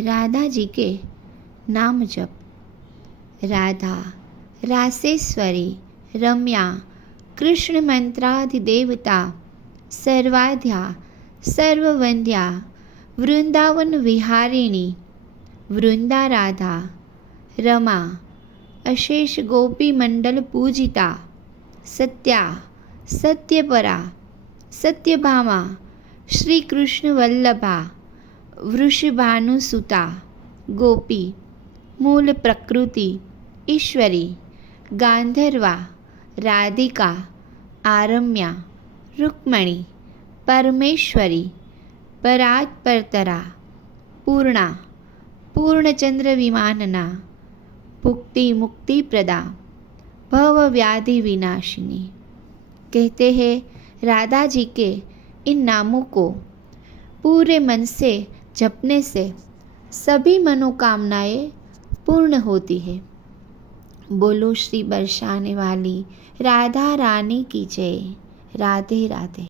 राधा जी के नाम जप। राधा रासेश्वरी रम्या कृष्ण मंत्राधिदेवता सर्वाध्या सर्ववंद्या वृंदावन विहारिणी वृंदा राधा रमा अशेष गोपी मंडल पूजिता सत्या सत्यपरा सत्यभामा श्री कृष्ण वल्लभा वृषभानुसुता गोपी मूल प्रकृति ईश्वरी गांधर्वा राधिका आरम्या रुक्मणी परमेश्वरी परात्परतरा पूर्णा पूर्णचंद्र विमानना भुक्ति मुक्ति प्रदा भव व्याधि विनाशिनी। कहते हैं राधा जी के इन नामों को पूरे मन से जपने से सभी मनोकामनाएं पूर्ण होती है। बोलो श्री बरसाने वाली राधा रानी की जय। राधे राधे।